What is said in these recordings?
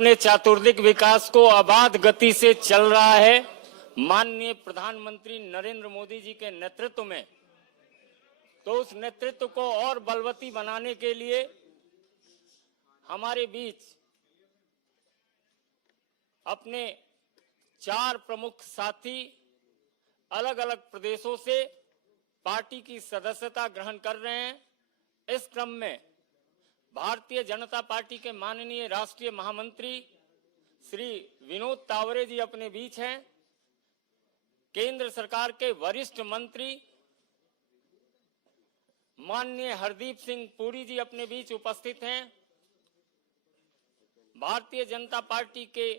अपने चातुर्दिक विकास को अबाध गति से चल रहा है। माननीय प्रधानमंत्री नरेंद्र मोदी जी के नेतृत्व में, तो उस नेतृत्व को और बलवती बनाने के लिए हमारे बीच अपने 4 प्रमुख साथी अलग अलग प्रदेशों से पार्टी की सदस्यता ग्रहण कर रहे हैं। इस क्रम में भारतीय जनता पार्टी के माननीय राष्ट्रीय महामंत्री श्री विनोद तावरे जी अपने बीच हैं। केंद्र सरकार के वरिष्ठ मंत्री माननीय हरदीप सिंह पुरी जी अपने बीच उपस्थित हैं। भारतीय जनता पार्टी के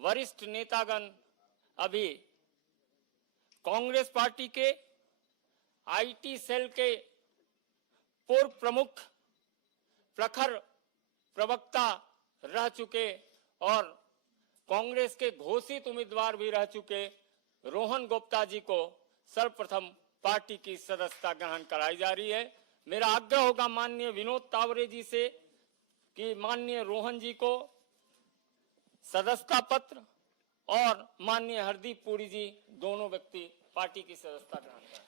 वरिष्ठ नेतागण अभी कांग्रेस पार्टी के आईटी सेल के पूर्व प्रमुख प्रखर प्रवक्ता रह चुके और कांग्रेस के घोषित उम्मीदवार भी रह चुके रोहन गुप्ता जी को सर्वप्रथम पार्टी की सदस्यता ग्रहण कराई जा रही है। मेरा आग्रह होगा माननीय विनोद तावरे जी से कि माननीय रोहन जी को सदस्यता पत्र और माननीय हरदीप पुरी जी दोनों व्यक्ति पार्टी की सदस्यता ग्रहण करें।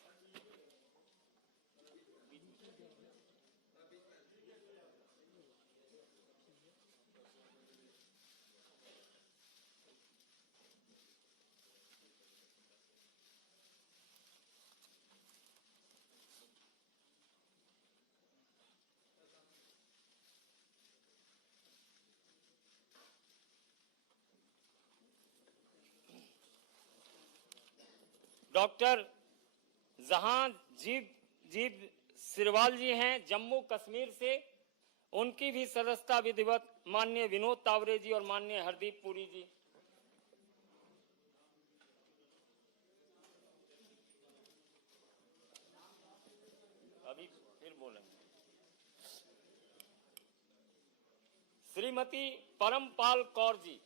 डॉक्टर जहांजीब सिरवाल जी हैं जम्मू कश्मीर से, उनकी भी सदस्यता विधिवत माननीय विनोद तावरे जी और माननीय हरदीप पुरी जी। अभी फिर बोलेंगे। श्रीमती परमपाल कौर जी,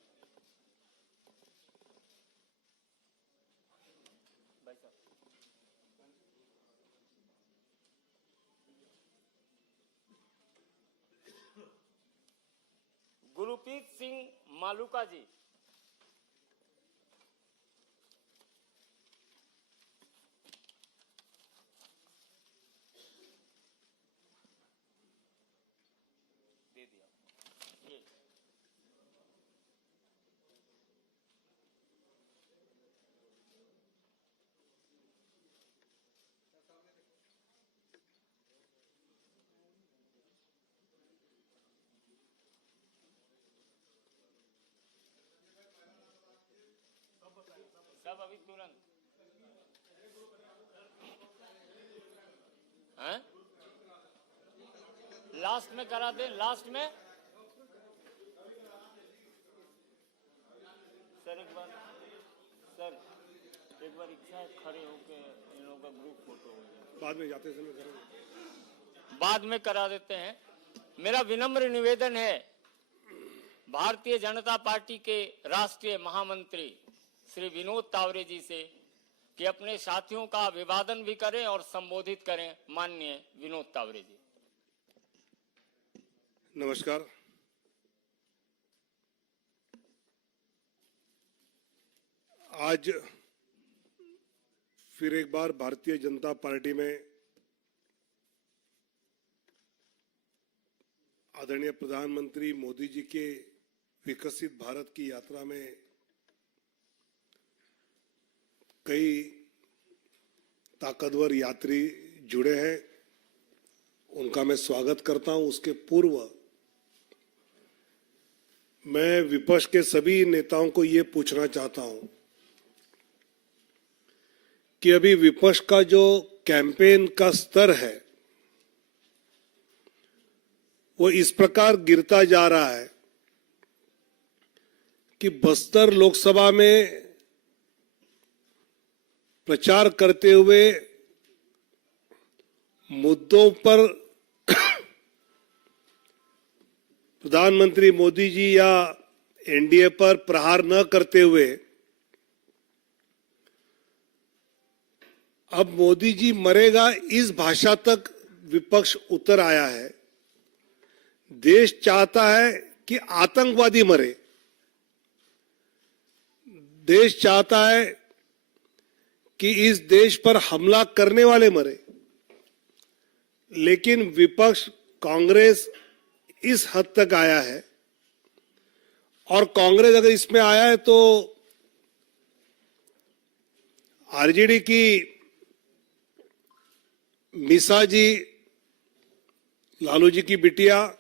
गुरप्रीत सिंह मालूका जी, दे दिया ये। सब अभी तुरंत हैं? लास्ट में करा दे, लास्ट में। सर एक बार इच्छा है खड़े होके इन लोगों का ग्रुप फोटो हो जाए, बाद में जाते समय करेंगे, बाद में करा देते हैं। मेरा विनम्र निवेदन है भारतीय जनता पार्टी के राष्ट्रीय महामंत्री श्री विनोद तावरे जी से कि अपने साथियों का अभिवादन भी करें और संबोधित करें। माननीय विनोद तावरे जी। नमस्कार। आज फिर एक बार भारतीय जनता पार्टी में आदरणीय प्रधानमंत्री मोदी जी के विकसित भारत की यात्रा में कई ताकतवर यात्री जुड़े हैं, उनका मैं स्वागत करता हूं। उसके पूर्व मैं विपक्ष के सभी नेताओं को ये पूछना चाहता हूं कि अभी विपक्ष का जो कैंपेन का स्तर है वो इस प्रकार गिरता जा रहा है कि बस्तर लोकसभा में प्रचार करते हुए मुद्दों पर प्रधानमंत्री मोदी जी या एनडीए पर प्रहार न करते हुए अब मोदी जी मरेगा इस भाषा तक विपक्ष उतर आया है। देश चाहता है कि आतंकवादी मरे। देश चाहता है कि इस देश पर हमला करने वाले मरे, लेकिन विपक्ष कांग्रेस इस हद तक आया है, और कांग्रेस अगर इसमें आया है तो आरजेडी की मीसा जी, लालू जी की बिटिया,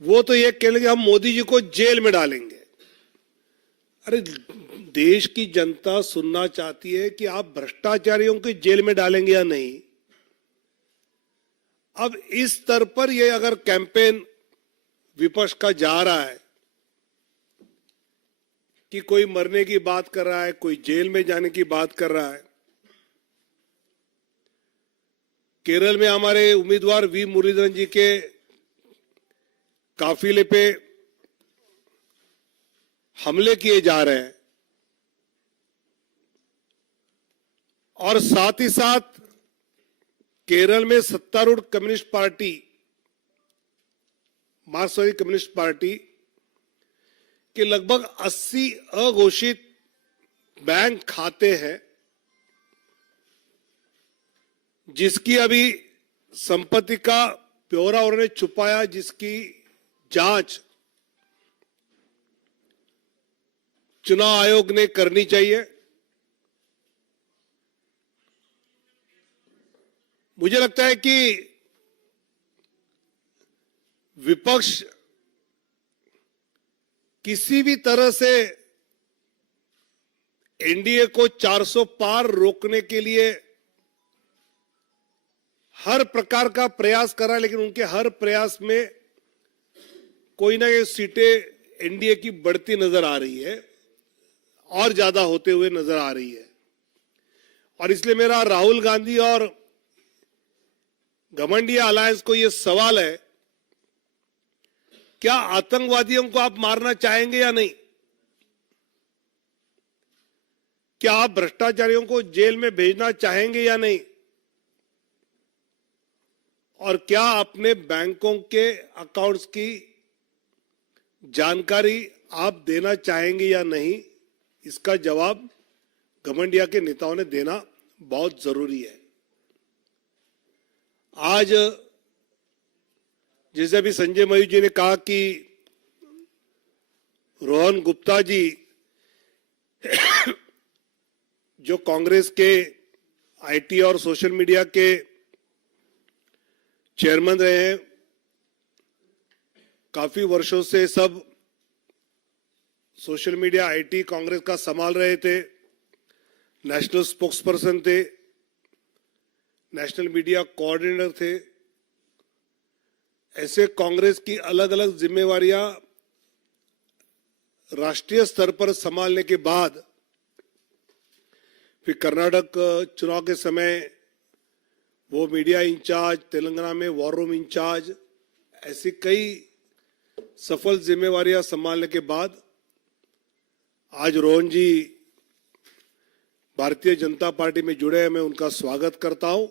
वो तो ये कह लेंगे हम मोदी जी को जेल में डालेंगे। अरे देश की जनता सुनना चाहती है कि आप भ्रष्टाचारियों को जेल में डालेंगे या नहीं। अब इस स्तर पर ये अगर कैंपेन विपक्ष का जा रहा है कि कोई मरने की बात कर रहा है, कोई जेल में जाने की बात कर रहा है। केरल में हमारे उम्मीदवार वी मुरलीधरन जी के काफिले पे हमले किए जा रहे हैं, और साथ ही साथ केरल में सत्तारूढ़ कम्युनिस्ट पार्टी, मार्क्सवादी कम्युनिस्ट पार्टी के लगभग 80 अघोषित बैंक खाते हैं, जिसकी अभी संपत्ति का ब्यौरा उन्होंने छुपाया, जिसकी जांच चुनाव आयोग ने करनी चाहिए। मुझे लगता है कि विपक्ष किसी भी तरह से एनडीए को 400 पार रोकने के लिए हर प्रकार का प्रयास कर रहा है, लेकिन उनके हर प्रयास में कोई ना कोई सीटें एनडीए की बढ़ती नजर आ रही है और ज्यादा होते हुए नजर आ रही है। और इसलिए मेरा राहुल गांधी और घमंडिया अलायंस को यह सवाल है, क्या आतंकवादियों को आप मारना चाहेंगे या नहीं? क्या आप भ्रष्टाचारियों को जेल में भेजना चाहेंगे या नहीं? और क्या अपने बैंकों के अकाउंट्स की जानकारी आप देना चाहेंगे या नहीं? इसका जवाब घमंडिया के नेताओं ने देना बहुत जरूरी है। आज जैसे अभी संजय मयूर जी ने कहा कि रोहन गुप्ता जी जो कांग्रेस के आईटी और सोशल मीडिया के चेयरमैन रहे हैं, काफी वर्षों से सब सोशल मीडिया आईटी कांग्रेस का संभाल रहे थे, नेशनल स्पोक्सपर्सन थे, नेशनल मीडिया कोऑर्डिनेटर थे। ऐसे कांग्रेस की अलग अलग जिम्मेवारियां राष्ट्रीय स्तर पर संभालने के बाद फिर कर्नाटक चुनाव के समय वो मीडिया इंचार्ज, तेलंगाना में वॉर रूम इंचार्ज, ऐसी कई सफल जिम्मेवारियां संभालने के बाद आज रोहन जी भारतीय जनता पार्टी में जुड़े हैं। मैं उनका स्वागत करता हूं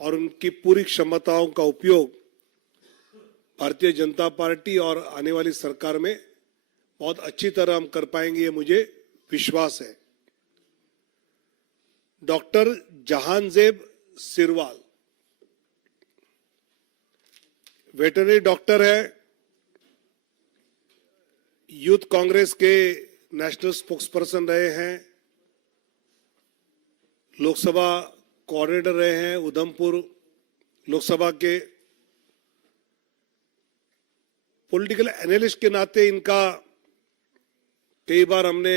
और उनकी पूरी क्षमताओं का उपयोग भारतीय जनता पार्टी और आने वाली सरकार में बहुत अच्छी तरह हम कर पाएंगे, ये मुझे विश्वास है। Doctor Jahanzeb Sirwal veterinary doctor है, यूथ कांग्रेस के नेशनल स्पोक्सपर्सन रहे हैं, लोकसभा कोऑर्डिनेटर रहे हैं उधमपुर लोकसभा के। पॉलिटिकल एनालिस्ट के नाते इनका कई बार हमने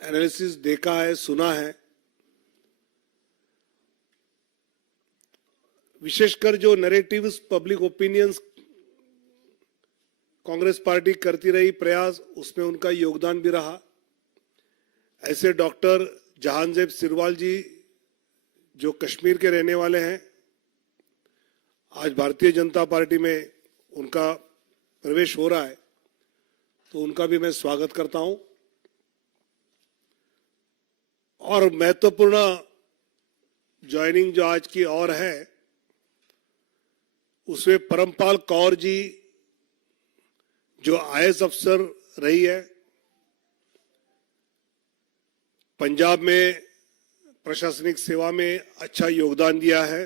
एनालिसिस देखा है, सुना है। विशेषकर जो narratives, public opinions Congress party करती रही प्रयास, उसमें उनका योगदान भी रहा। ऐसे डॉक्टर जहांजेब सिरवाल जी जो कश्मीर के रहने वाले हैं, आज भारतीय जनता पार्टी में उनका प्रवेश हो रहा है, तो उनका भी मैं स्वागत करता हूं। और महत्वपूर्ण ज्वाइनिंग जो आज की और है, उसमें परमपाल कौर जी जो IAS अफसर रही है, पंजाब में प्रशासनिक सेवा में अच्छा योगदान दिया है,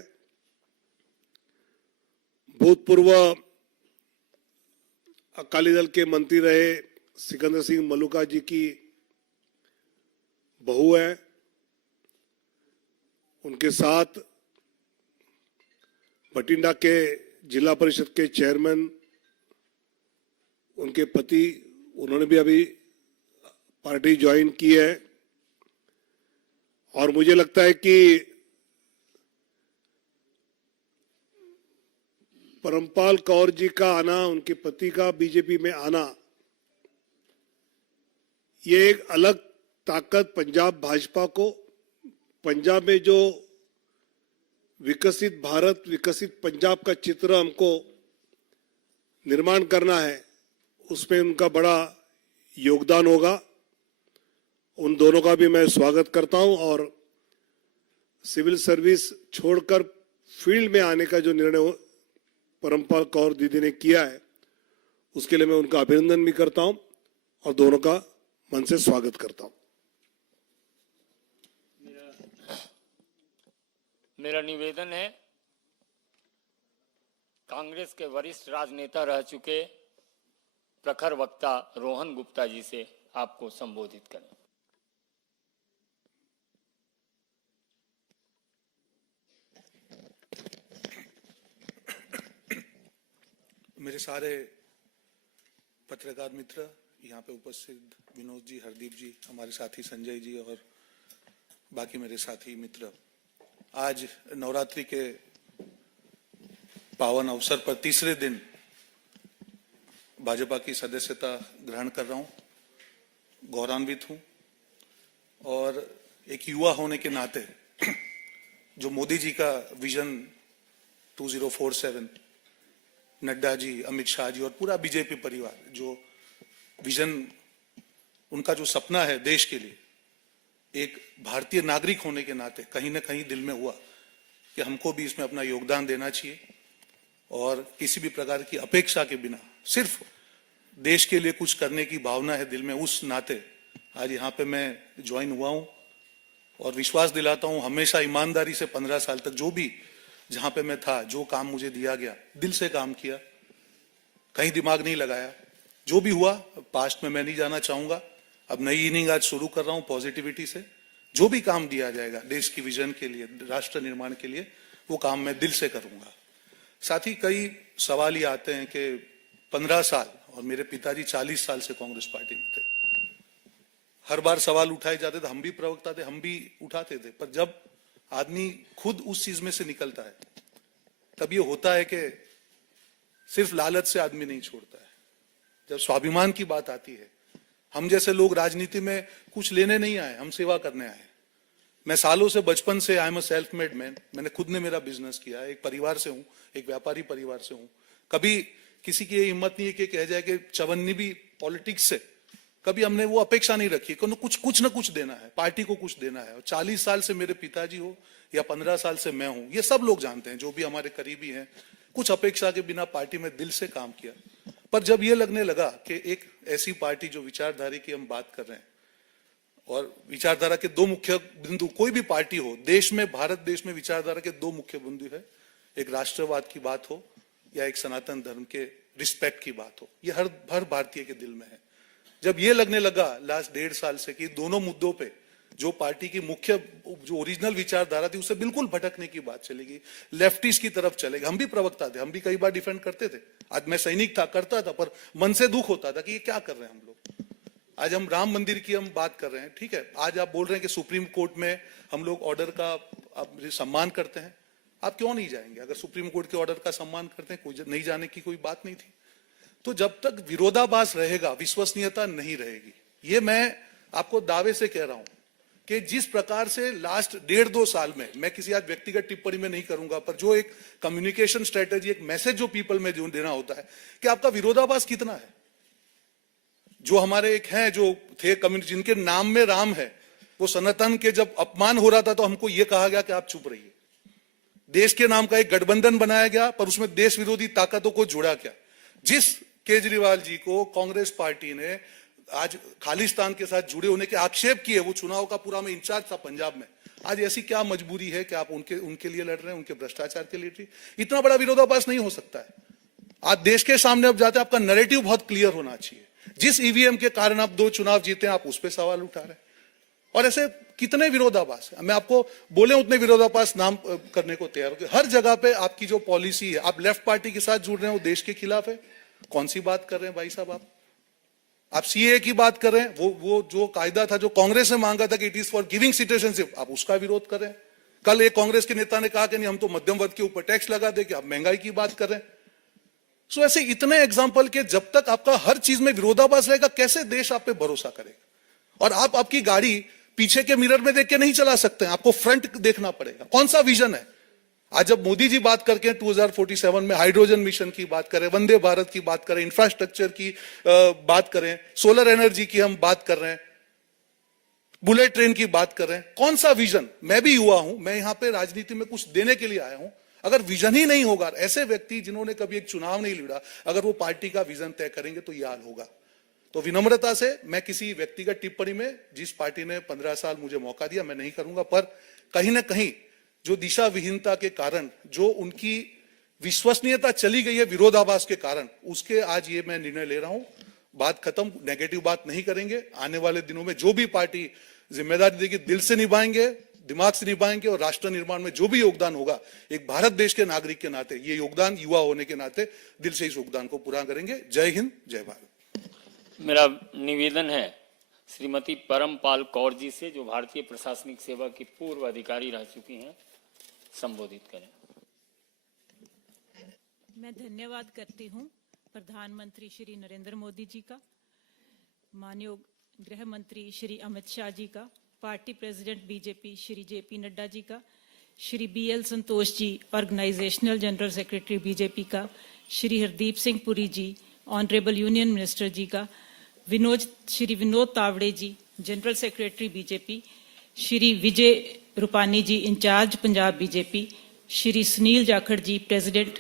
भूतपूर्व अकाली दल के मंत्री रहे सिकंदर सिंह मलूका जी की बहू है, उनके साथ बठिंडा के जिला परिषद के चेयरमैन उनके पति, उन्होंने भी अभी पार्टी ज्वाइन की है। और मुझे लगता है कि परमपाल कौर जी का आना, उनके पति का बीजेपी में आना, ये एक अलग ताकत पंजाब भाजपा को, पंजाब में जो विकसित भारत, विकसित पंजाब का चित्र हमको निर्माण करना है, उसमें उनका बड़ा योगदान होगा। उन दोनों का भी मैं स्वागत करता हूं और सिविल सर्विस छोड़कर फील्ड में आने का जो निर्णय परमपाल कौर दीदी ने किया है, उसके लिए मैं उनका अभिनंदन भी करता हूं और दोनों का मन से स्वागत करता हूं। मेरा निवेदन है, कांग्रेस के वरिष्ठ राजनेता रह चुके प्रखर वक्ता रोहन गुप्ता जी से आपको संबोधित करें। मेरे सारे पत्रकार मित्र, यहाँ पे उपस्थित विनोद जी, हरदीप जी, हमारे साथी संजय जी और बाकी मेरे साथी मित्र, आज नवरात्रि के पावन अवसर पर तीसरे दिन भाजपा की सदस्यता ग्रहण कर रहा हूँ। गौरवान्वित हूँ और एक युवा होने के नाते जो मोदी जी का विजन 2047, नड्डा जी, अमित शाह जी और पूरा बीजेपी परिवार, जो विजन, उनका जो सपना है देश के लिए, एक भारतीय नागरिक होने के नाते कहीं ना कहीं दिल में हुआ कि हमको भी इसमें अपना योगदान देना चाहिए और किसी भी प्रकार की अपेक्षा के बिना सिर्फ देश के लिए कुछ करने की भावना है दिल में। उस नाते आज यहाँ पे मैं ज्वाइन हुआ हूँ और विश्वास दिलाता हूँ, हमेशा ईमानदारी से 15 साल तक जो भी जहां पे मैं था, जो काम मुझे दिया गया, दिल से काम किया, कहीं दिमाग नहीं लगाया। जो भी हुआ पास्ट में मैं नहीं जाना चाहूंगा। अब नई इनिंग आज शुरू कर रहा हूं पॉजिटिविटी से। जो भी काम दिया जाएगा देश की विजन के लिए, राष्ट्र निर्माण के लिए, वो काम मैं दिल से करूंगा। साथ ही कई सवाल ये आते हैं कि 15 साल, और मेरे पिताजी 40 साल से कांग्रेस पार्टी में थे, हर बार सवाल उठाए जाते थे, हम भी प्रवक्ता थे, हम भी उठाते थे, पर जब आदमी खुद उस चीज में से निकलता है तब ये होता है कि सिर्फ लालच से आदमी नहीं छोड़ता है। जब स्वाभिमान की बात आती है, हम जैसे लोग राजनीति में कुछ लेने नहीं आए, हम सेवा करने आए। मैं सालों से, बचपन से, I am a self made man, मैंने खुद ने मेरा बिजनेस किया, एक परिवार से हूं, एक व्यापारी परिवार से हूं। कभी किसी की हिम्मत नहीं है कि कह जाए कि चवन्नी भी पॉलिटिक्स से, कभी हमने वो अपेक्षा नहीं रखी कि कुछ ना कुछ देना है, पार्टी को कुछ देना है। और 40 साल से मेरे पिताजी हो या 15 साल से मैं हूं, ये सब लोग जानते हैं, जो भी हमारे करीबी हैं, कुछ अपेक्षा के बिना पार्टी में दिल से काम किया। पर जब ये लगने लगा कि एक ऐसी पार्टी जो विचारधारा की हम बात कर रहे हैं, और विचारधारा के दो मुख्य बिंदु, कोई भी पार्टी हो देश में, भारत देश में विचारधारा के दो मुख्य बिंदु है, एक राष्ट्रवाद की बात हो या एक सनातन धर्म के रिस्पेक्ट की बात हो, ये हर भारतीय के दिल में है। जब ये लगने लगा लास्ट 1.5 साल से कि दोनों मुद्दों पे जो पार्टी की मुख्य, जो ओरिजिनल विचारधारा थी, उससे बिल्कुल भटकने की बात चलेगी, लेफ्टिस्ट की तरफ चलेगा। हम भी प्रवक्ता थे, हम भी कई बार डिफेंड करते थे, आज मैं सैनिक था, करता था, पर मन से दुख होता था कि ये क्या कर रहे हैं हम लोग। आज हम राम मंदिर की हम बात कर रहे हैं, ठीक है, आज आप बोल रहे हैं कि सुप्रीम कोर्ट में हम लोग ऑर्डर का सम्मान करते हैं, आप क्यों नहीं जाएंगे? अगर सुप्रीम कोर्ट के ऑर्डर का सम्मान करते हैं, कोई नहीं जाने की कोई बात नहीं थी। तो जब तक विरोधाभास रहेगा, विश्वसनीयता नहीं रहेगी। ये मैं आपको दावे से कह रहा हूं कि जिस प्रकार से लास्ट 1.5-2 साल में, मैं किसी आज व्यक्तिगत टिप्पणी में नहीं करूंगा, पर जो एक कम्युनिकेशन स्ट्रेटेजी, एक मैसेज जो पीपल में जो देना होता है कि आपका विरोधाभास कितना है। जो हमारे एक हैं, जो थे कम्युनिटी, जिनके नाम में राम है, वो सनातन के जब अपमान हो रहा था तो हमको ये कहा गया कि आप चुप रहिए। देश के नाम का एक गठबंधन बनाया गया, पर उसमें देश विरोधी ताकतों को जोड़ा गया। जिस केजरीवाल जी को कांग्रेस पार्टी ने आज खालिस्तान के साथ जुड़े होने के आक्षेप किए, वो चुनाव का पूरा में इंचार्ज था पंजाब में, आज ऐसी क्या मजबूरी है कि आप उनके लिए लड़ रहे हैं, उनके भ्रष्टाचार के लिए? इतना बड़ा विरोधाभास नहीं हो सकता है। आज देश के सामने अब जाते, आपका नैरेटिव बहुत क्लियर होना चाहिए। जिस ईवीएम के कारण आप 2 चुनाव जीते, आप उस पर सवाल उठा रहे हैं। और ऐसे कितने विरोधाभास है, मैं आपको बोले उतने विरोधाभास नाम करने को तैयार हूं। हर जगह पे आपकी जो पॉलिसी है, आप लेफ्ट पार्टी के साथ जुड़ रहे हैं, वो देश के खिलाफ है। कौन सी बात कर रहे हैं भाई साहब? आप सीए की बात कर रहे हैं, वो जो कायदा था जो कांग्रेस ने मांगा था कि it is for giving citizenship, आप उसका विरोध कर रहे हैं। कल एक कांग्रेस के नेता ने कहा कि नहीं, हम तो मध्यम वर्ग के ऊपर टैक्स लगा देंगे, आप महंगाई की बात कर रहे हैं। सो ऐसे इतने एग्जाम्पल के जब तक आपका हर चीज में विरोधाभास रहेगा, कैसे देश आप पे भरोसा करेगा? और आप आपकी गाड़ी पीछे के मिरर में देख के नहीं चला सकते हैं, आपको फ्रंट देखना पड़ेगा। कौन सा विजन है? आज जब मोदी जी बात करके 2047 में हाइड्रोजन मिशन की बात करें, वंदे भारत की बात करें, इंफ्रास्ट्रक्चर की बात करें, सोलर एनर्जी की हम बात कर रहे हैं, बुलेट ट्रेन की बात कर रहे हैं, कौन सा विजन? मैं भी युवा हूं, मैं यहां पे राजनीति में कुछ देने के लिए आया हूं। अगर विजन ही नहीं होगा, ऐसे व्यक्ति जिन्होंने कभी एक चुनाव नहीं लड़ा, अगर वो पार्टी का विजन तय करेंगे तो यह हाल होगा। तो विनम्रता से मैं किसी व्यक्तिगत टिप्पणी में, जिस पार्टी ने 15 साल मुझे मौका दिया, मैं नहीं करूंगा। पर कहीं ना कहीं जो दिशा विहीनता के कारण जो उनकी विश्वसनीयता चली गई है विरोधाभास के कारण, उसके आज ये मैं निर्णय ले रहा हूं। बात खत्म, नेगेटिव बात नहीं करेंगे। आने वाले दिनों में जो भी पार्टी जिम्मेदारी देगी, दिल से निभाएंगे, दिमाग से निभाएंगे, और राष्ट्र निर्माण में जो भी योगदान होगा, एक भारत देश के नागरिक के नाते, ये योगदान युवा होने के नाते दिल से इस योगदान को पूरा करेंगे। जय हिंद, जय भारत। मेरा निवेदन है श्रीमती परमपाल कौर जी से, जो भारतीय प्रशासनिक सेवा की पूर्व अधिकारी रह चुकी हैं, संबोधित करें। मैं धन्यवाद करती हूं प्रधानमंत्री श्री नरेंद्र मोदी जी का, माननीय गृह मंत्री श्री अमित शाह जी का, party president BJP Shri JP Nadda ji का, Shri BL Santosh ji organisational general secretary BJP का, Shri Hardeep Singh Puri ji honourable union minister ji का, Shri Vinod Tawde ji general secretary BJP, Shri Vijay Rupani ji incharge Punjab BJP, Shri Sunil Jakhar ji president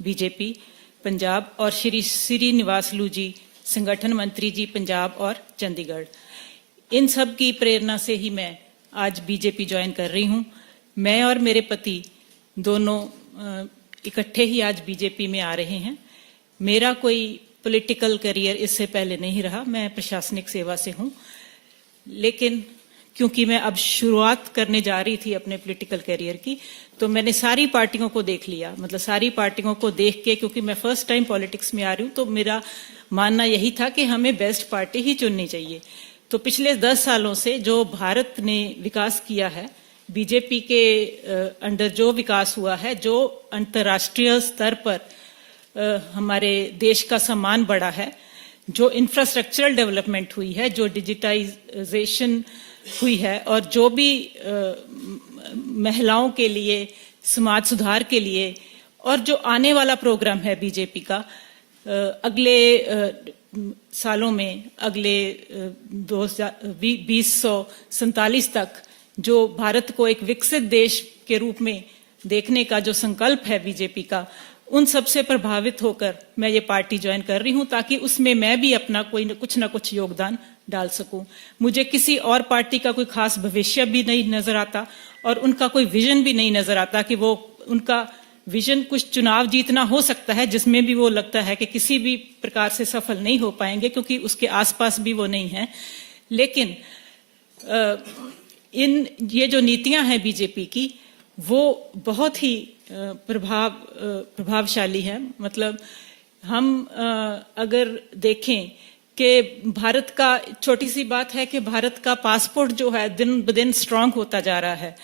BJP Punjab, और श्री श्रीनिवासलू जी संगठन मंत्री जी पंजाब और चंडीगढ़। इन सब की प्रेरणा से ही मैं आज बीजेपी ज्वाइन कर रही हूं। मैं और मेरे पति दोनों इकट्ठे ही आज बीजेपी में आ रहे हैं। मेरा कोई पॉलिटिकल करियर इससे पहले नहीं रहा, मैं प्रशासनिक सेवा से हूं, लेकिन क्योंकि मैं अब शुरुआत करने जा रही थी अपने पॉलिटिकल करियर की, तो मैंने सारी पार्टियों को देख लिया। मतलब सारी पार्टियों को देख के, क्योंकि मैं फर्स्ट टाइम पॉलिटिक्स में आ रही हूँ, तो मेरा मानना यही था कि हमें बेस्ट पार्टी ही चुननी चाहिए। तो पिछले 10 सालों से जो भारत ने विकास किया है, बीजेपी के अंडर जो विकास हुआ है, जो अंतर्राष्ट्रीय स्तर पर हमारे देश का सम्मान बढ़ा है, जो इंफ्रास्ट्रक्चरल डेवलपमेंट हुई है, जो डिजिटाइजेशन हुई है, और जो भी महिलाओं के लिए, समाज सुधार के लिए, और जो आने वाला प्रोग्राम है बीजेपी का अगले सालों में, अगले 2047 तक, जो भारत को एक विकसित देश के रूप में देखने का जो संकल्प है बीजेपी का, उन सब से प्रभावित होकर मैं ये पार्टी ज्वाइन कर रही हूं, ताकि उसमें मैं भी अपना कुछ ना कुछ योगदान डाल सकूं। मुझे किसी और पार्टी का कोई खास भविष्य भी नहीं नजर आता, और उनका कोई विजन भी नहीं नजर आता कि वो, उनका विजन कुछ चुनाव जीतना हो सकता है, जिसमें भी वो लगता है कि किसी भी प्रकार से सफल नहीं हो पाएंगे, क्योंकि उसके आसपास भी वो नहीं है। लेकिन ये जो नीतियां हैं बीजेपी की, वो बहुत ही प्रभावशाली है। मतलब हम अगर देखें कि भारत का, छोटी सी बात है कि भारत का पासपोर्ट जो है दिन ब दिन स्ट्रांग होता जा रहा है।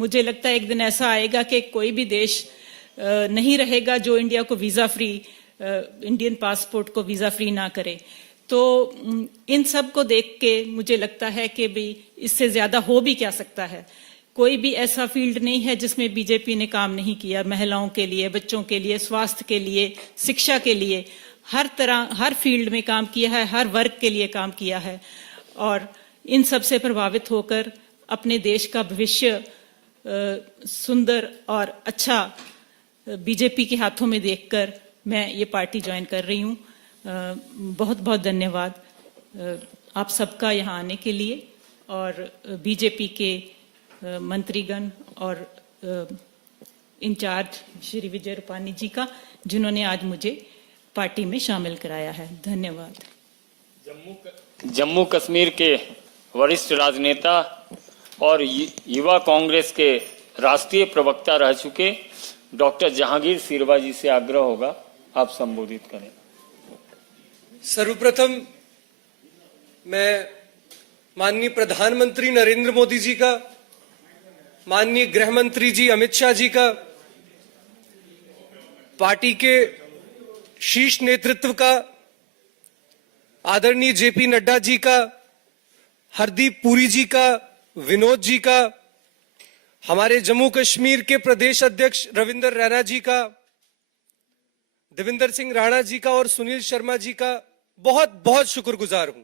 मुझे लगता है एक दिन ऐसा आएगा कि कोई भी देश नहीं रहेगा जो इंडिया को वीजा फ्री, इंडियन पासपोर्ट को वीजा फ्री ना करे। तो इन सब को देख के मुझे लगता है कि भी इससे ज्यादा हो भी क्या सकता है। कोई भी ऐसा फील्ड नहीं है जिसमें बीजेपी ने काम नहीं किया। महिलाओं के लिए, बच्चों के लिए, स्वास्थ्य के लिए, शिक्षा के लिए, हर तरह, हर फील्ड में काम किया है, हर वर्ग के लिए काम किया है, और इन सब से प्रभावित होकर अपने देश का भविष्य सुंदर और अच्छा बीजेपी के हाथों में देखकर मैं ये पार्टी ज्वाइन कर रही हूँ। बहुत बहुत धन्यवाद आप सबका यहाँ आने के लिए और बीजेपी के मंत्रीगण और इंचार्ज श्री विजय रूपानी जी का, जिन्होंने आज मुझे पार्टी में शामिल कराया है। धन्यवाद। जम्मू कश्मीर के वरिष्ठ राजनेता और युवा कांग्रेस के राष्ट्रीय प्रवक्ता रह चुके डॉक्टर जहांगीर सिरवा जी से आग्रह होगा आप संबोधित करें। सर्वप्रथम मैं माननीय प्रधानमंत्री नरेंद्र मोदी जी का, माननीय गृह मंत्री जी अमित शाह जी का, पार्टी के शीर्ष नेतृत्व का, आदरणीय जेपी नड्डा जी का, हरदीप पुरी जी का, विनोद जी का, हमारे जम्मू कश्मीर के प्रदेश अध्यक्ष रविंदर रैना जी का, देवेंद्र सिंह राणा जी का और सुनील शर्मा जी का बहुत बहुत शुक्रगुजार हूं।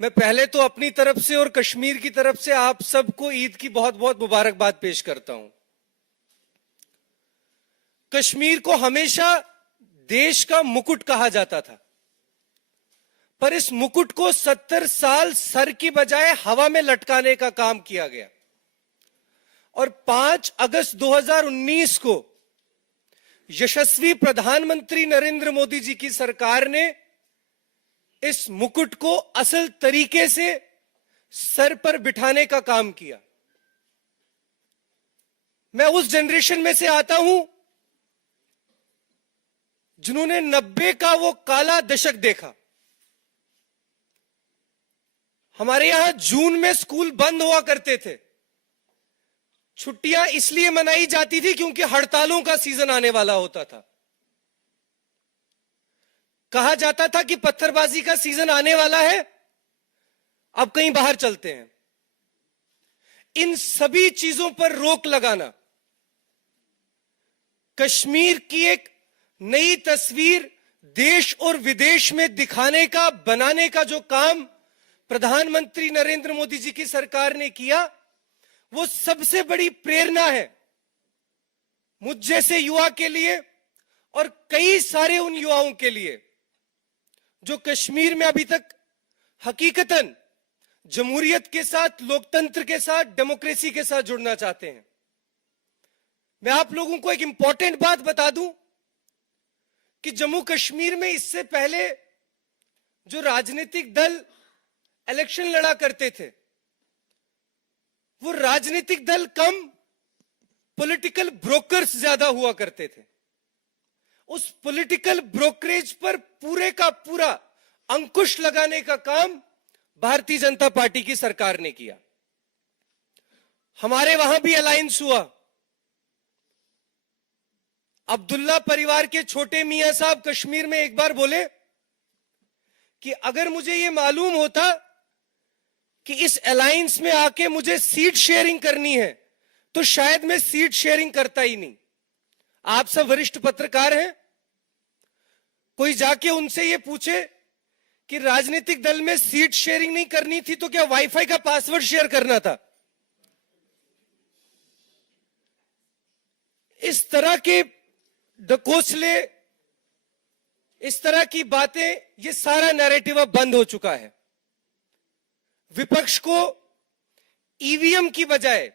मैं पहले तो अपनी तरफ से और कश्मीर की तरफ से आप सबको ईद की बहुत बहुत मुबारकबाद पेश करता हूं। कश्मीर को हमेशा देश का मुकुट कहा जाता था, पर इस मुकुट को 70 साल सर की बजाय हवा में लटकाने का काम किया गया और 5 अगस्त 2019 को यशस्वी प्रधानमंत्री नरेंद्र मोदी जी की सरकार ने इस मुकुट को असल तरीके से सर पर बिठाने का काम किया। मैं उस जनरेशन में से आता हूं जिन्होंने 90 का वो काला दशक देखा। हमारे यहां जून में स्कूल बंद हुआ करते थे। छुट्टियां इसलिए मनाई जाती थी क्योंकि हड़तालों का सीजन आने वाला होता था। कहा जाता था कि पत्थरबाजी का सीजन आने वाला है, अब कहीं बाहर चलते हैं। इन सभी चीजों पर रोक लगाना, कश्मीर की एक नई तस्वीर देश और विदेश में दिखाने का, बनाने का जो काम प्रधानमंत्री नरेंद्र मोदी जी की सरकार ने किया, वो सबसे बड़ी प्रेरणा है मुझ जैसे युवा के लिए और कई सारे उन युवाओं के लिए जो कश्मीर में अभी तक हकीकतन जमहूरियत के साथ, लोकतंत्र के साथ, डेमोक्रेसी के साथ जुड़ना चाहते हैं। मैं आप लोगों को एक इंपॉर्टेंट बात बता दूं कि जम्मू कश्मीर में इससे पहले जो राजनीतिक दल इलेक्शन लड़ा करते थे, वो राजनीतिक दल कम, पॉलिटिकल ब्रोकर्स ज्यादा हुआ करते थे। उस पॉलिटिकल ब्रोकरेज पर पूरे का पूरा अंकुश लगाने का काम भारतीय जनता पार्टी की सरकार ने किया। हमारे वहां भी अलायंस हुआ। अब्दुल्ला परिवार के छोटे मियां साहब कश्मीर में एक बार बोले कि अगर मुझे यह मालूम होता कि इस अलायंस में आके मुझे सीट शेयरिंग करनी है तो शायद मैं सीट शेयरिंग करता ही नहीं। आप सब वरिष्ठ पत्रकार हैं, कोई जाके उनसे ये पूछे कि राजनीतिक दल में सीट शेयरिंग नहीं करनी थी तो क्या वाईफाई का पासवर्ड शेयर करना था? इस तरह के ढकोसले, इस तरह की बातें, ये सारा नैरेटिव अब बंद हो चुका है। विपक्ष को ईवीएम की बजाय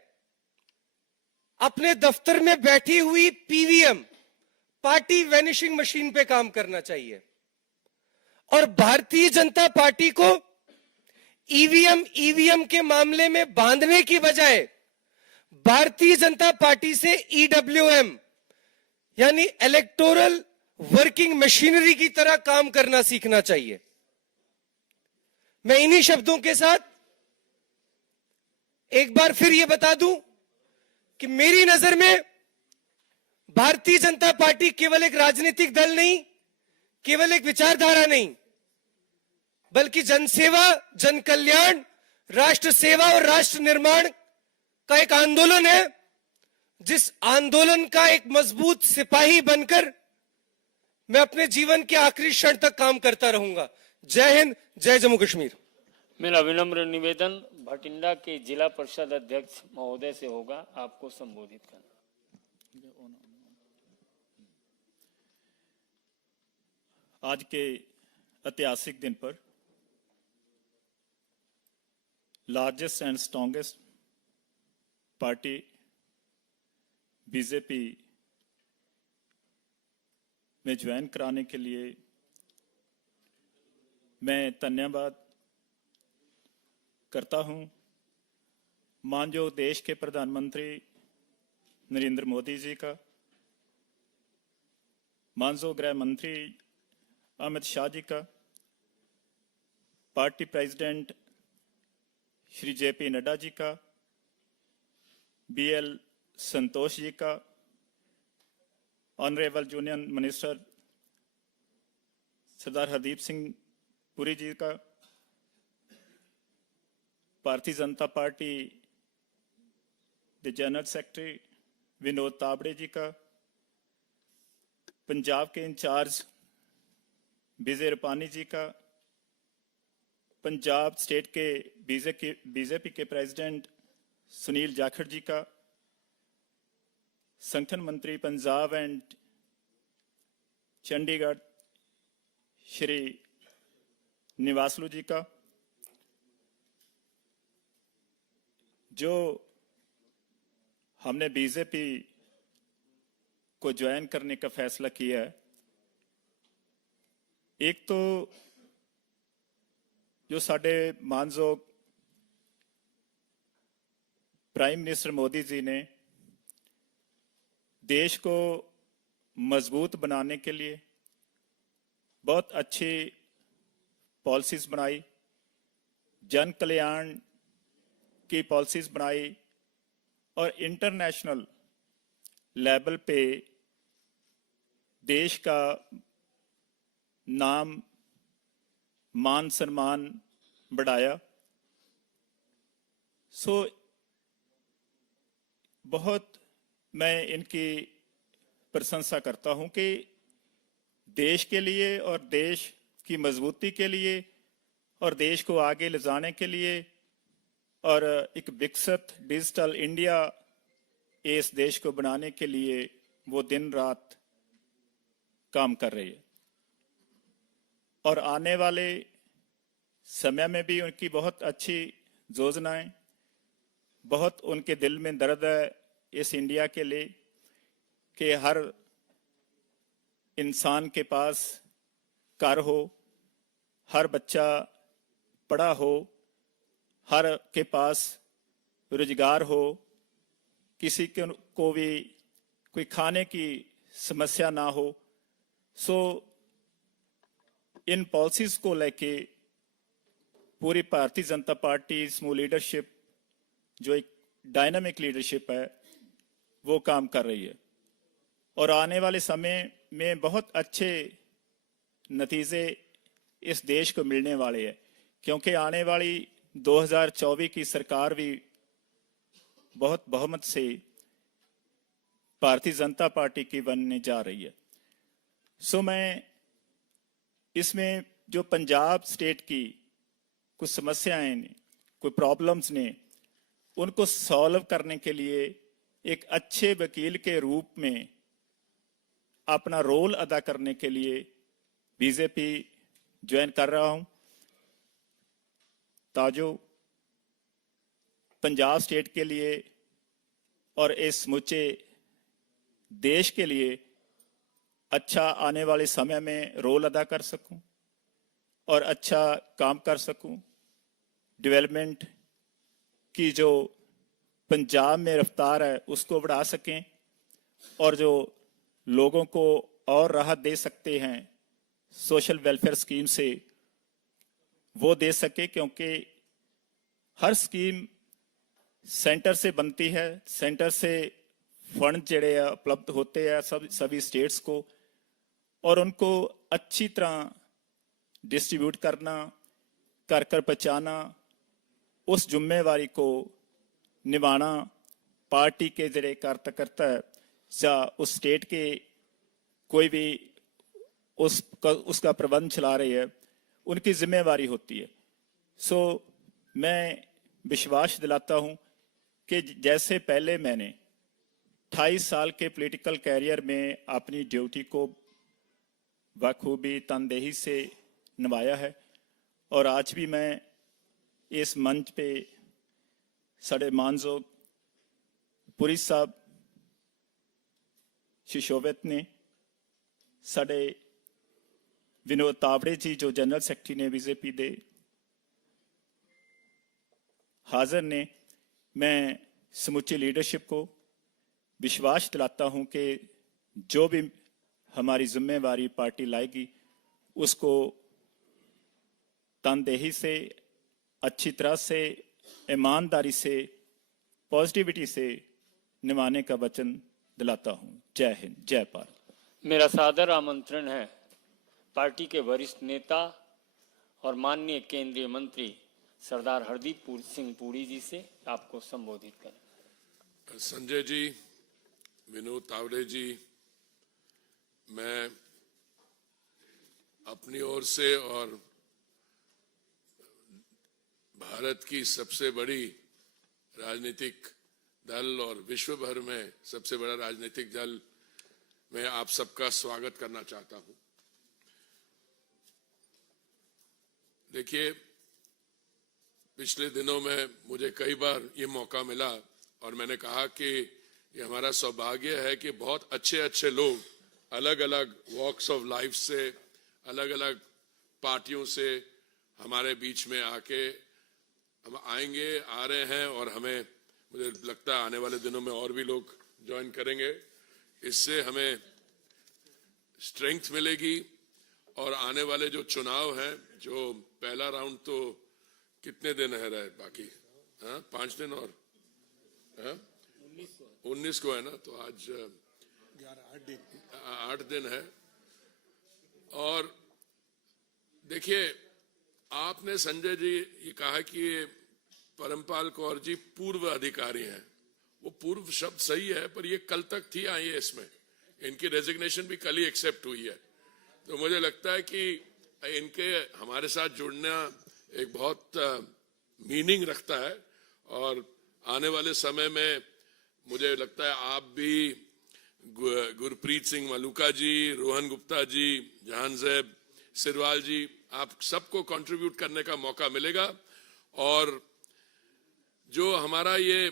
अपने दफ्तर में बैठी हुई पीवीएम, पार्टी वैनिशिंग मशीन पे काम करना चाहिए और भारतीय जनता पार्टी को ईवीएम के मामले में बांधने की बजाय भारतीय जनता पार्टी से ईडब्ल्यूएम यानी इलेक्टोरल वर्किंग मशीनरी की तरह काम करना सीखना चाहिए। मैं इन्हीं शब्दों के साथ एक बार फिर यह बता दूं कि मेरी नजर में भारतीय जनता पार्टी केवल एक राजनीतिक दल नहीं, केवल एक विचारधारा नहीं, बल्कि जनसेवा, जन कल्याण, राष्ट्र सेवा और राष्ट्र निर्माण का एक आंदोलन है, जिस आंदोलन का एक मजबूत सिपाही बनकर मैं अपने जीवन के आखिरी क्षण तक काम करता रहूंगा। जय हिंद, जय जम्मू कश्मीर। मेरा विनम्र निवेदन भटिंडा के जिला परिषद अध्यक्ष महोदय से होगा आपको संबोधित करना। आज के ऐतिहासिक दिन पर largest and strongest party BJP में ज्वाइन कराने के लिए मैं धन्यवाद करता हूं माननीय देश के प्रधानमंत्री नरेंद्र मोदी जी का, माननीय गृह मंत्री अमित शाह जी का, पार्टी प्रेसिडेंट श्री जेपी नड्डा जी का, बीएल संतोष जी का, honourable union minister Sardar Hardeep Singh Puri ji का, भारतीय जनता पार्टी के जनरल सेक्रेटरी विनोद तावड़े जी का, पंजाब के इंचार्ज विजय रूपानी जी का, पंजाब स्टेट के बीजेपी के प्रेसिडेंट सुनील जाखड़ जी का, संगठन मंत्री पंजाब एंड चंडीगढ़ श्री निवासलू जी का, जो हमने बीजेपी को ज्वाइन करने का फैसला किया है। एक तो जो साडे मानयोग प्राइम मिनिस्टर मोदी जी ने देश को मजबूत बनाने के लिए बहुत अच्छी पॉलिसीज बनाई, जन कल्याण की पॉलिसीज बनाई और इंटरनेशनल लेवल पे देश का नाम मान सम्मान बढ़ाया। सो बहुत मैं इनकी प्रशंसा करता हूं कि देश के लिए और देश की मजबूती के लिए और देश को आगे ले जाने के लिए और एक विकसित डिजिटल इंडिया इस देश को बनाने के लिए वो दिन रात काम कर रही है। और आने वाले समय में भी उनकी बहुत अच्छी योजनाएं, बहुत उनके दिल में दर्द है इस इंडिया के लिए कि हर इंसान के पास घर हो, हर बच्चा पढ़ा हो, हर के पास रोजगार हो, किसी को भी कोई खाने की समस्या ना हो। सो इन पॉलिसीज को लेके पूरी भारतीय जनता पार्टी स्मूथ लीडरशिप जो एक डायनामिक लीडरशिप है वो काम कर रही है और आने वाले समय में बहुत अच्छे नतीजे इस देश को मिलने वाले हैं, क्योंकि आने वाली 2024 की सरकार भी बहुत बहुमत से भारतीय जनता पार्टी की बनने जा रही है। सो मैं इसमें जो पंजाब स्टेट की कुछ समस्याएं ने, कोई प्रॉब्लम्स ने, उनको सॉल्व करने के लिए एक अच्छे वकील के रूप में अपना रोल अदा करने के लिए बीजेपी ज्वाइन कर रहा हूं, ताजो पंजाब स्टेट के लिए और इस समूचे देश के लिए अच्छा आने वाले समय में रोल अदा कर सकूं और अच्छा काम कर सकूं। डेवलपमेंट की जो पंजाब में रफ्तार है उसको बढ़ा सकें और जो लोगों को और राहत दे सकते हैं सोशल वेलफेयर स्कीम से वो दे सके, क्योंकि हर स्कीम सेंटर से बनती है, सेंटर से फंड जड़े उपलब्ध होते हैं सभी स्टेट्स को, और उनको अच्छी तरह डिस्ट्रीब्यूट करना, कर कर पहुंचाना, उस जिम्मेवारी को निभाना पार्टी के जरिए कार्यकर्ता या उस स्टेट के कोई भी उसका प्रबंध चला रही है, उनकी जिम्मेवारी होती है। सो मैं विश्वास दिलाता हूं कि जैसे पहले मैंने 28 साल के पॉलिटिकल कैरियर में अपनी ड्यूटी को बखूबी तनदेही से निभाया है और आज भी मैं इस मंच पे साढ़े मानजोग पुरी साहब शिशोवित ने साढ़े विनोद तावड़े जी जो जनरल सेक्रेटरी ने बीजेपी दे हाजिर ने मैं समूची लीडरशिप को विश्वास दिलाता हूं कि जो भी हमारी जिम्मेवारी पार्टी लाएगी उसको तनदेही से अच्छी तरह से ईमानदारी से पॉजिटिविटी से निभाने का वचन दिलाता हूं। जय हिंद, जय भारत। मेरा सादर आमंत्रण है पार्टी के वरिष्ठ नेता और माननीय केंद्रीय मंत्री सरदार हरदीप सिंह पुरी जी से आपको संबोधित करें। संजय जी, विनोद तावड़े जी, मैं अपनी ओर से और भारत की सबसे बड़ी राजनीतिक दल और विश्व भर में सबसे बड़ा राजनीतिक दल में आप सबका स्वागत करना चाहता हूं। देखिए, पिछले दिनों में मुझे कई बार ये मौका मिला और मैंने कहा कि ये हमारा सौभाग्य है कि बहुत अच्छे अच्छे लोग अलग अलग वॉक्स ऑफ लाइफ से, अलग अलग पार्टियों से हमारे बीच में आके हम आएंगे, आ रहे हैं और हमें मुझे लगता है आने वाले दिनों में और भी लोग ज्वाइन करेंगे। इससे हमें स्ट्रेंथ मिलेगी और आने वाले जो चुनाव हैं, जो पहला राउंड तो कितने दिन है रहे बाकी, 5 दिन और 19 को है ना, तो आज 8 दिन है। और देखिए, आपने संजय जी ये कहा कि परमपाल कौर जी पूर्व अधिकारी हैं। वो पूर्व शब्द सही है, पर ये कल तक थी आईएएस में, इनकी रेजिग्नेशन भी कल ही एक्सेप्ट हुई है। तो मुझे लगता है कि इनके हमारे साथ जुड़ना एक बहुत मीनिंग रखता है और आने वाले समय में मुझे लगता है आप भी, गुरप्रीत सिंह मलूका जी, रोहन गुप्ता जी, जहांजेब सिरवाल जी, आप सबको कंट्रीब्यूट करने का मौका मिलेगा। और जो हमारा ये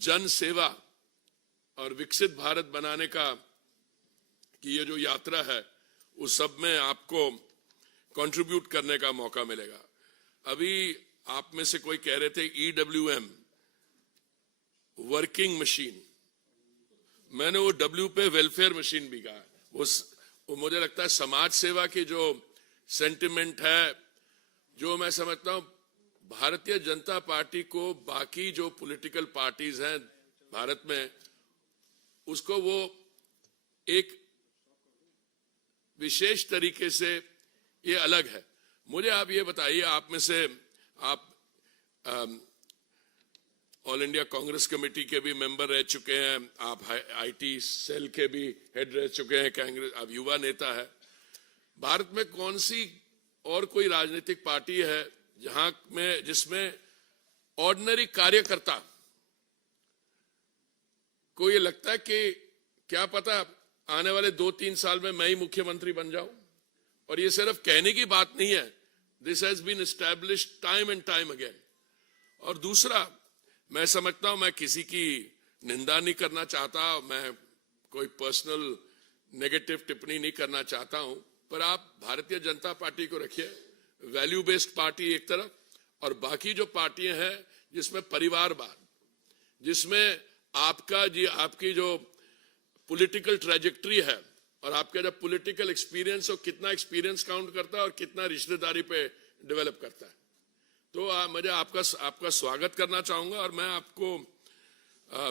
जन सेवा और विकसित भारत बनाने का कि ये जो यात्रा है, उस सब में आपको कंट्रीब्यूट करने का मौका मिलेगा। अभी आप में से कोई कह रहे थे EWM वर्किंग मशीन, मैंने वो W पे वेलफेयर मशीन भी कहा। वो मुझे लगता है समाज सेवा की जो सेंटिमेंट है, जो मैं समझता हूं भारतीय जनता पार्टी को बाकी जो पॉलिटिकल पार्टीज हैं भारत में, उसको वो एक विशेष तरीके से ये अलग है। मुझे आप ये बताइए, आप में से आप ऑल इंडिया कांग्रेस कमेटी के भी मेंबर रह चुके हैं, आप आईटी सेल के भी हेड रह चुके हैं, कांग्रेस आप युवा नेता है। भारत में कौन सी और कोई राजनीतिक पार्टी है जहां में जिसमें ऑर्डिनरी कार्यकर्ता को ये लगता है कि क्या पता आने वाले 2-3 साल में मैं ही मुख्यमंत्री बन जाऊं? और ये सिर्फ कहने की बात नहीं है, this has been established time and time again. और दूसरा, मैं समझता हूं, मैं किसी की निंदा नहीं करना चाहता, मैं कोई पर्सनल नेगेटिव टिप्पणी नहीं करना चाहता हूं, पर आप भारतीय जनता पार्टी को रखिए, वैल्यू बेस्ड पार्टी एक तरफ, और बाकी जो पार्टियां हैं जिसमें परिवारवाद, जिसमें आपकी जो पॉलिटिकल ट्रैजेक्टरी है और आपका जब पॉलिटिकल एक्सपीरियंस, और कितना एक्सपीरियंस काउंट करता है और कितना रिश्तेदारी पे डेवलप करता है। तो मुझे आपका स्वागत करना चाहूंगा। और मैं आपको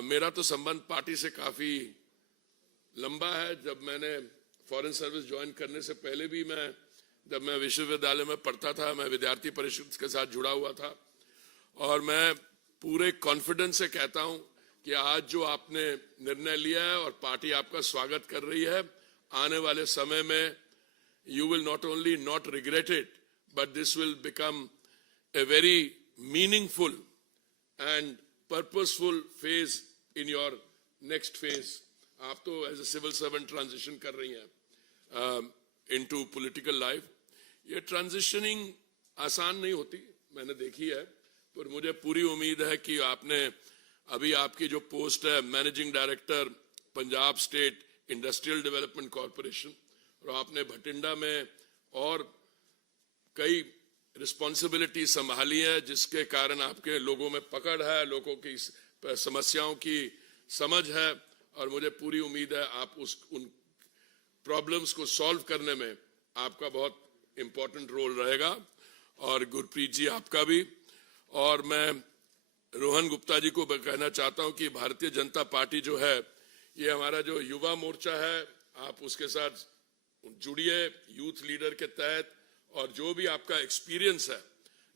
मेरा तो संबंध पार्टी से काफी लंबा है। जब मैंने फॉरेन सर्विस ज्वाइन करने से पहले भी जब मैं विश्वविद्यालय में पढ़ता था, मैं विद्यार्थी परिषद के साथ जुड़ा हुआ था। और मैं पूरे कॉन्फिडेंस से कहता हूं कि आज जो आपने निर्णय लिया है और पार्टी आपका स्वागत कर रही है, आने वाले समय में you will not only not regret it, but this will become a very meaningful and purposeful phase in your next phase. आप तो as a civil servant transition कर रही हैं इनटू पॉलिटिकल लाइफ. ये ट्रांजिशनिंग आसान नहीं होती, मैंने देखी है, पर मुझे पूरी उम्मीद है कि आपने अभी आपकी जो पोस्ट है managing director Punjab state industrial development corporation, और आपने भटिंडा में और कई रिस्पॉन्सिबिलिटी संभाली है, जिसके कारण आपके लोगों में पकड़ है, लोगों की समस्याओं की समझ है, और मुझे पूरी उम्मीद है आप उन प्रॉब्लम्स को सॉल्व करने में आपका बहुत इंपॉर्टेंट रोल रहेगा, और गुरप्रीत जी आपका भी. और मैं रोहन गुप्ता जी को कहना चाहता हूं कि भारतीय जनता पार्टी जो है, ये हमारा जो युवा मोर्चा है, आप उसके साथ जुड़िए यूथ लीडर के तहत, और जो भी आपका एक्सपीरियंस है,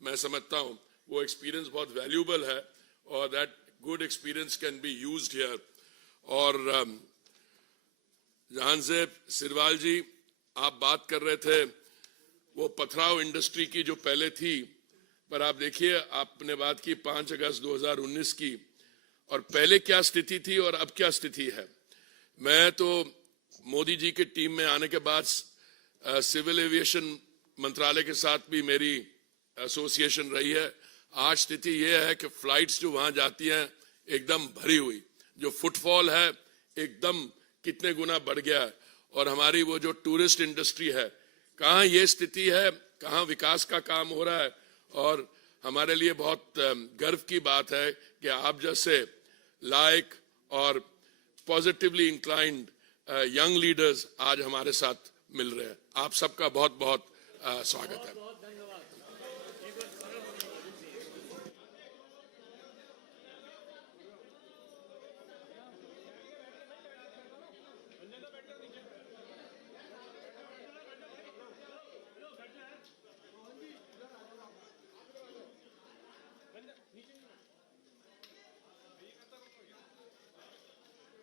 मैं समझता हूं वो एक्सपीरियंस बहुत वैल्यूएबल है, और that good experience can be used here. और जहांजेब सिरवाल जी, आप बात कर रहे थे वो पथराव इंडस्ट्री की जो पहले थी, पर आप देखिए आपने बात की 5 अगस्त 2019 की, और पहले क्या स्थिति थी और अब क्या स्थिति है. मैं तो मोदी जी की टीम में आने के बाद सिविल एविएशन मंत्रालय के साथ भी मेरी एसोसिएशन रही है. आज स्थिति ये है कि फ्लाइट्स जो वहां जाती हैं एकदम भरी हुई, जो फुटफॉल है एकदम कितने गुना बढ़ गया है, और हमारी वो जो टूरिस्ट इंडस्ट्री है, कहाँ ये स्थिति है, कहाँ विकास का काम हो रहा है. और हमारे लिए बहुत गर्व की बात है कि आप जैसे लायक और पॉजिटिवली इंक्लाइंड यंग लीडर्स आज हमारे साथ मिल रहे हैं. आप सबका बहुत बहुत स्वागत है.